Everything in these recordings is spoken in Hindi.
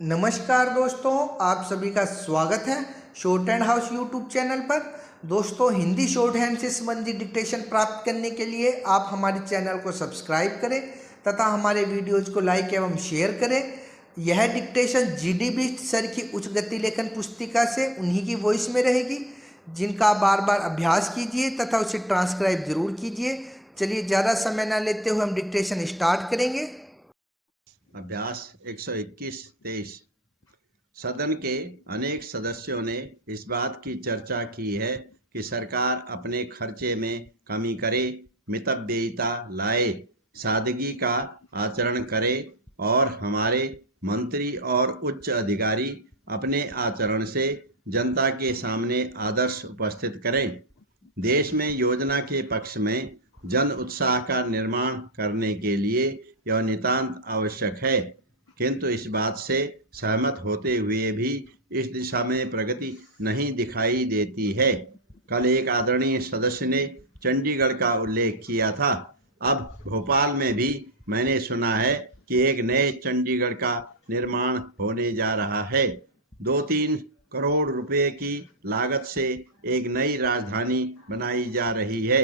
नमस्कार दोस्तों, आप सभी का स्वागत है short hand house YouTube channel पर। दोस्तों, हिंदी शॉर्ट हैंड से संबंधित डिक्टेशन प्राप्त करने के लिए आप हमारे चैनल को सब्सक्राइब करें तथा हमारे वीडियोज को लाइक एवं शेयर करें। यह डिक्टेशन जीडी बिष्ट सर की उच्च गति लेखन पुस्तिका से उन्हीं की वॉइस में रहेगी, जिनका आप बार बार अभ्यास कीजिए तथा उसे ट्रांसक्राइब जरूर कीजिए। चलिए, ज़्यादा समय न लेते हुए हम डिक्टेशन स्टार्ट करेंगे। अभ्यास 121-23। सदन के अनेक सदस्यों ने इस बात की चर्चा की है कि सरकार अपने खर्चे में कमी करे, मितव्ययिता लाए, सादगी का आचरण करे और हमारे मंत्री और उच्च अधिकारी अपने आचरण से जनता के सामने आदर्श उपस्थित करें। देश में योजना के पक्ष में जन उत्साह का निर्माण करने के लिए यह नितांत आवश्यक है, किंतु इस बात से सहमत होते हुए भी इस दिशा में प्रगति नहीं दिखाई देती है। कल एक आदरणीय सदस्य ने चंडीगढ़ का उल्लेख किया था। अब भोपाल में भी मैंने सुना है कि एक नए चंडीगढ़ का निर्माण होने जा रहा है। 2-3 करोड़ रुपए की लागत से एक नई राजधानी बनाई जा रही है।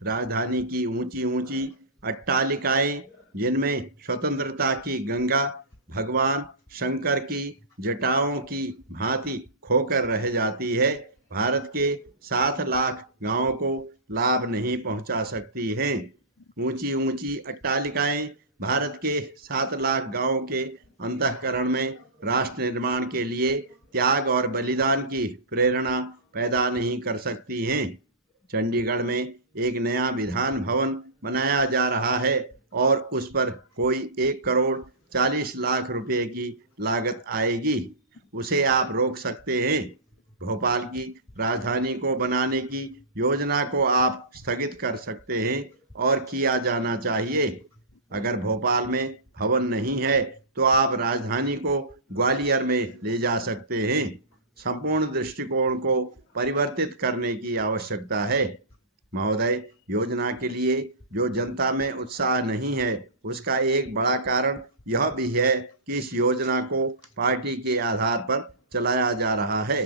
राजधानी की ऊंची ऊंची अट्टालिकाएं, जिनमें स्वतंत्रता की गंगा भगवान शंकर की जटाओं की भांति खोकर रह जाती है, भारत के 7 लाख गांवों को लाभ नहीं पहुंचा सकती हैं। ऊंची ऊंची अट्टालिकाएं भारत के 7 लाख गांवों के अंतःकरण में राष्ट्र निर्माण के लिए त्याग और बलिदान की प्रेरणा पैदा नहीं कर सकती हैं। चंडीगढ़ में एक नया विधान भवन बनाया जा रहा है और उस पर कोई 1 करोड़ 40 लाख रुपए की लागत आएगी। उसे आप रोक सकते हैं। भोपाल की राजधानी को बनाने की योजना को आप स्थगित कर सकते हैं और किया जाना चाहिए। अगर भोपाल में भवन नहीं है तो आप राजधानी को ग्वालियर में ले जा सकते हैं। संपूर्ण दृष्टिकोण को परिवर्तित करने की आवश्यकता है। महोदय, योजना के लिए जो जनता में उत्साह नहीं है, उसका एक बड़ा कारण यह भी है कि इस योजना को पार्टी के आधार पर चलाया जा रहा है।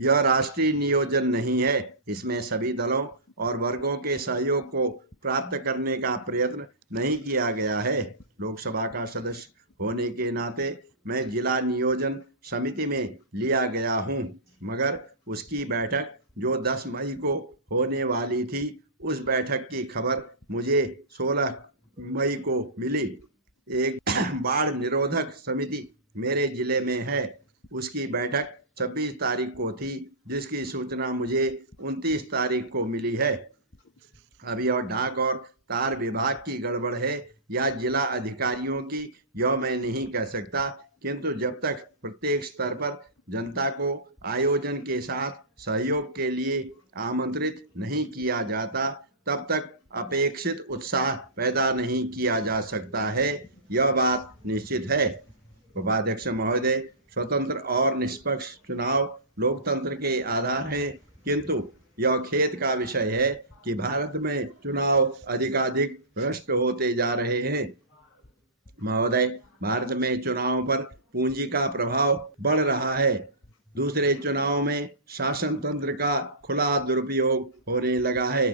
यह राष्ट्रीय नियोजन नहीं है। इसमें सभी दलों और वर्गों के सहयोग को प्राप्त करने का प्रयत्न नहीं किया गया है। लोकसभा का सदस्य होने के नाते मैं जिला नियोजन समिति में लिया गया हूं, मगर उसकी बैठक जो 10 मई को होने वाली थी, उस बैठक की खबर मुझे 16 मई को मिली। एक बाढ़ निरोधक समिति मेरे जिले में है, उसकी बैठक 26 तारीख को थी, जिसकी सूचना मुझे 29 तारीख को मिली है। अब यह डाक और तार विभाग की गड़बड़ है या जिला अधिकारियों की, यह मैं नहीं कह सकता, किंतु जब तक प्रत्येक स्तर पर जनता को आयोजन के साथ सहयोग के लिए आमंत्रित नहीं किया जाता, तब तक अपेक्षित उत्साह पैदा नहीं किया जा सकता है। यह बात निश्चित है। उपाध्यक्ष महोदय, स्वतंत्र और निष्पक्ष चुनाव लोकतंत्र के आधार हैं, किंतु यह खेद का विषय है कि भारत में चुनाव अधिकाधिक भ्रष्ट होते जा रहे हैं। महोदय, भारत में चुनावों पर पूंजी का प्रभाव बढ़ रहा है। दूसरे चुनावों में शासन तंत्र का खुला दुरुपयोग होने लगा है।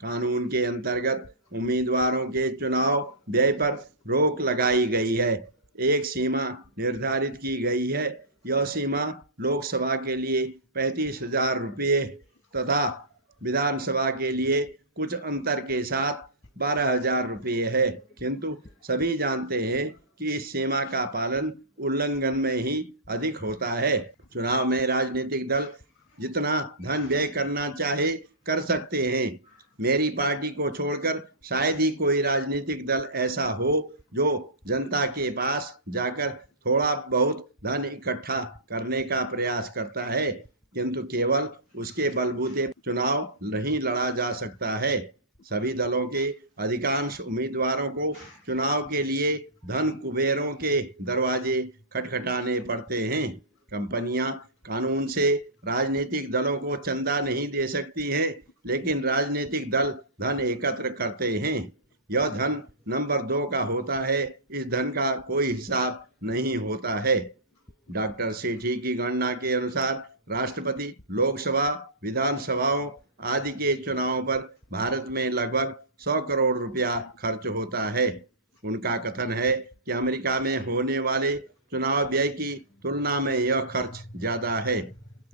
कानून के अंतर्गत उम्मीदवारों के चुनाव व्यय पर रोक लगाई गई है। एक सीमा निर्धारित की गई है। यह सीमा लोकसभा के लिए 35,000 रुपये तथा विधानसभा के लिए कुछ अंतर के साथ 12,000 रुपये है, किंतु सभी जानते हैं कि इस सीमा का पालन उल्लंघन में ही अधिक होता है। चुनाव में राजनीतिक दल जितना धन व्यय करना चाहे कर सकते हैं। मेरी पार्टी को छोड़कर शायद ही कोई राजनीतिक दल ऐसा हो जो जनता के पास जाकर थोड़ा बहुत धन इकट्ठा करने का प्रयास करता है, किंतु केवल उसके बलबूते चुनाव नहीं लड़ा जा सकता है। सभी दलों के अधिकांश उम्मीदवारों को चुनाव के लिए धन कुबेरों के दरवाजे खटखटाने पड़ते हैं। कंपनियां कानून से राजनीतिक दलों को चंदा नहीं दे सकती हैं, लेकिन राजनीतिक दल धन एकत्र करते हैं। यह धन नंबर 2 का होता है। इस धन का कोई हिसाब नहीं होता है। डॉक्टर सेठी की गणना के अनुसार राष्ट्रपति, लोकसभा, विधानसभाओं आदि के चुनावों पर भारत में लगभग 100 करोड़ रुपया खर्च होता है। उनका कथन है कि अमेरिका में होने वाले चुनाव व्यय की तुलना में यह खर्च ज्यादा है।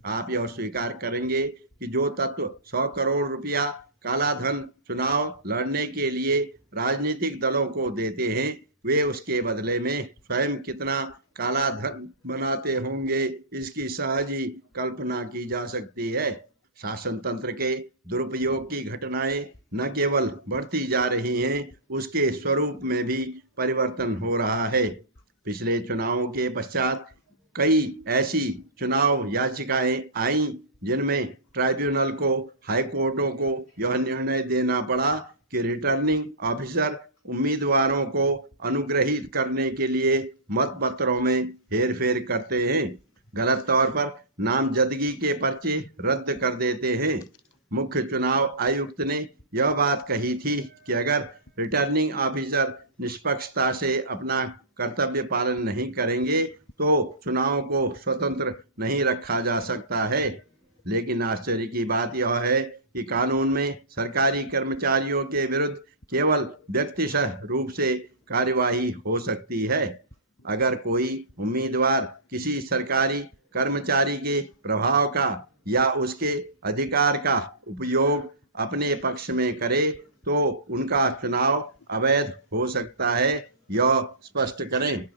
आप यह स्वीकार करेंगे कि जो तत्व 100 करोड़ रुपया काला धन चुनाव लड़ने के लिए राजनीतिक दलों को देते हैं, वे उसके बदले में स्वयं कितना काला धन बनाते होंगे, इसकी सहज ही कल्पना की जा सकती है। शासन तंत्र के दुरुपयोग की घटनाएं न केवल बढ़ती जा रही हैं, उसके स्वरूप में भी परिवर्तन हो रहा है। पिछले चुनावों के पश्चात कई ऐसी चुनाव याचिकाएं आईं जिनमें ट्राइब्यूनल को, हाईकोर्टों को यह निर्णय देना पड़ा कि रिटर्निंग ऑफिसर उम्मीदवारों को अनुग्रहित करने के लिए मतपत्रों में हेरफेर करते हैं, गलत तौर पर नामजदगी के पर्चे रद्द कर देते हैं। मुख्य चुनाव आयुक्त ने यह बात कही थी कि अगर रिटर्निंग ऑफिसर निष्पक्षता से अपना कर्तव्य पालन नहीं करेंगे तो चुनाव को स्वतंत्र नहीं रखा जा सकता है। लेकिन आश्चर्य की बात यह है कि कानून में सरकारी कर्मचारियों के विरुद्ध केवल व्यक्तिशः रूप से कार्यवाही हो सकती है। अगर कोई उम्मीदवार किसी सरकारी कर्मचारी के प्रभाव का या उसके अधिकार का उपयोग अपने पक्ष में करे तो उनका चुनाव अवैध हो सकता है, यह स्पष्ट करें।